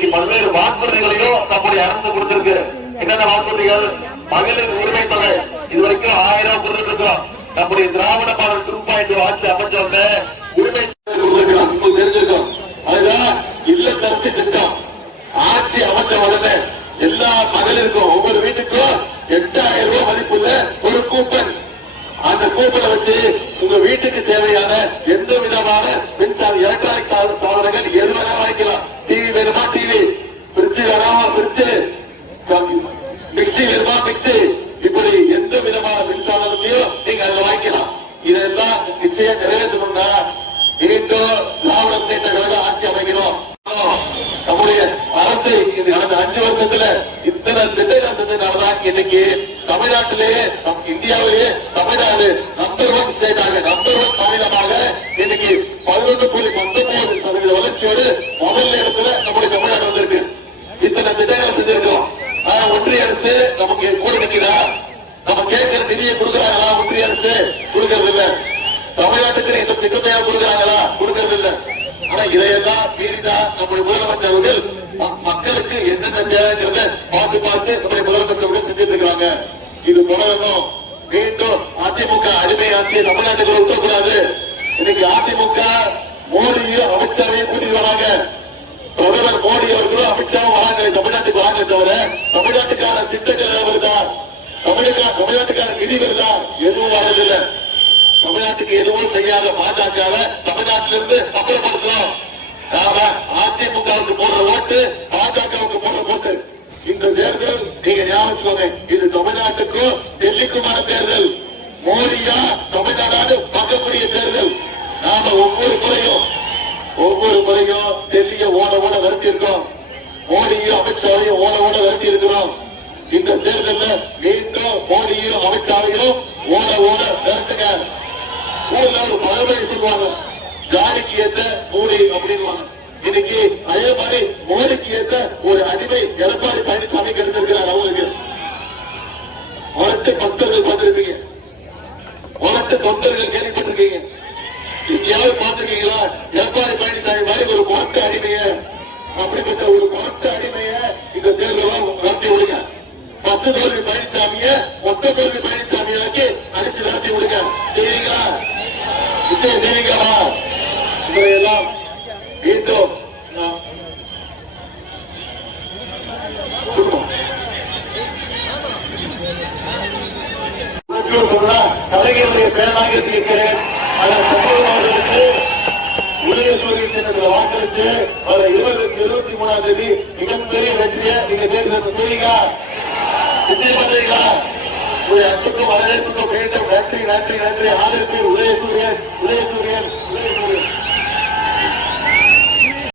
இன்னைக்கு பல்வேறு வாக்குறுதிகளையும் நம்முடைய அரசு கொடுத்திருக்கு. என்னென்ன வாக்குறுதிகள்? மகளிர் உரிமை தொகை இதுவரைக்கும் 1000 கொடுத்துட்டு இருக்கோம். நம்முடைய திராவிட மாடல் 2.0 ஆட்சி அமைச்சோட உரிமை தெரிஞ்சிருக்கோம். அதுதான் இல்லத்தரசி திட்டம். ஆட்சி அமைச்ச உடனே எல்லா மகளிருக்கும் ஒவ்வொரு வீட்டுக்கும் 8000 ரூபாய் மதிப்புள்ள ஒரு கூப்பன். அந்த கூப்பனை வச்சு உங்க வீட்டுக்கு தேவையான எந்த விதமான மின்சார எலக்ட்ரானிக் சாதனங்கள் எது வேணா வாங்கிக்கலாம். டிவி வேணுமா டிவி, பிரிட்ஜ் வேணாமா பிரிட்ஜ், மிக்சி வேணுமா மிக்சி, இப்படி எந்த விதமான மின்சாதனத்தையும் நீங்க அதுல வாங்கிக்கலாம். இதெல்லாம் நிச்சயம் நிறைவேற்றணும்னா மீண்டும் திராவிட முன்னேற்ற கழகம் ஆட்சி அமைக்கணும். நம்முடைய அரசு கடந்த 5 வருஷத்துல இத்தனை திட்டங்கள் செஞ்சதுனாலதான் இன்னைக்கு தமிழ்நாட்டிலேயே இந்தியாவிலேயே தமிழ்நாடு நம்பர் 1 ஸ்டேட்டாக நம்பர் 1 மாநிலமாக இன்னைக்கு 11.19% வளர்ச்சியோடு முதல் இடத்துல நம்முடைய தமிழ்நாடு வந்திருக்கு. இத்தனை திட்டங்களை செஞ்சிருக்கோம். ஒன்றிய அரசு நமக்கு கூட நிற்கிறா, நம்ம கேட்கிற நிதியை கொடுக்கிறாங்களா? ஒன்றிய அரசு கொடுக்கறது இல்ல. தமிழ்நாட்டுக்கு இந்த திட்டத்தையா கொடுக்கிறாங்களா? கொடுக்கறது இல்ல. ஆனா இதையெல்லாம் மீறிதான் நம்முடைய முதலமைச்சர் அவர்கள் மக்களுக்கு என்னென்ன தேவைங்கிறத பார்த்து பார்த்து நம்முடைய முதலமைச்சர் அவர்கள் செஞ்சுட்டு இருக்காங்க. இது தொடரணும். மீண்டும் அதிமுக அடிமை ஆட்சி தமிழ்நாட்டுக்கு விட்டக்கூடாது. இன்னைக்கு அதிமுக மோடியும் அமித்ஷாவையும் கூட்டிட்டு வராங்க. பிரதமர் மோடி அவர்களும் அமித்ஷாவும் வராங்க, தமிழ்நாட்டுக்கு வராங்க. தவிர தமிழ்நாட்டுக்கான திட்டங்கள் வருதா, தமிழ்நாட்டுக்கான நிதி வருதா? எதுவும் வரதில்லை. தமிழ்நாட்டுக்கு எதுவும் செய்யாத பாஜக தமிழ்நாட்டிலிருந்து அப்புறப்படுத்தணும். அதிமுகவுக்கு போடுற ஓட்டு பாஜகவுக்கு போடுற ஓட்டு. இந்த தேர்தல் நீங்க ஞாபகம், இது தமிழ்நாட்டுக்கும் டெல்லிக்குமான தேர்தல். மோடியா தமிழ்நாடு பார்க்கக்கூடிய தேர்தல். நாம ஒவ்வொரு முறையும் டெல்லியை ஓட விரட்டி இருக்கோம், மோடியும் அமித்ஷாவையும் ஓட விரட்டி இருக்கிறோம். இந்த தேர்தலில் மீண்டும் மோடியும் அமித்ஷாவையும் ஓட விரட்டுங்க. ஊர்ல ஒரு பழமொழி சொல்லுவாங்க, ஜாடிக்கு ஏத்த மூடி அப்படின்னு. இன்னைக்கு அதே மாதிரி மோடிக்கு ஏத்த ஒரு அடிமை எடப்பாடி பழனிசாமி கிடைச்சிருக்கிறார். அவங்களுக்கு வளர்த்து பக்தர்கள் பார்த்திருப்பீங்க, வளர்த்து தொண்டர்கள் கேள்விப்பட்டிருக்கீங்க. எங்கேயாவது பார்த்திருக்கீங்களா எடப்பாடி பழனிசாமி மாதிரி ஒரு மொத்த அடிமைய? அப்படிப்பட்ட ஒரு மொத்த அடிமைய இந்த தேர்தலாம் நடத்தி விடுங்க. 10 தோல்வி பழனிசாமிய மொத்த தோல்வி பழனிசாமியாக்கி அடிச்சு நடத்தி விடுங்க. செய்வீங்களா? நிச்சயம் செய்வீங்களா? இதையெல்லாம் மீண்டும் கலைஞருடைய பேராக இருக்கிறேன். அதன் சமூகங்களுக்கு உதய சூரியன் சின்னத்தில் வாக்களித்து வர 23ஆம் தேதி மிகப்பெரிய வெற்றியை நீங்க தேர்தல் செய்வீங்களா? நிச்சயம் பண்ணுவீங்களா? உங்களுடைய அச்சுக்கும் வரவேற்புக்கும் மீண்டும் நன்றி. ஆதரவு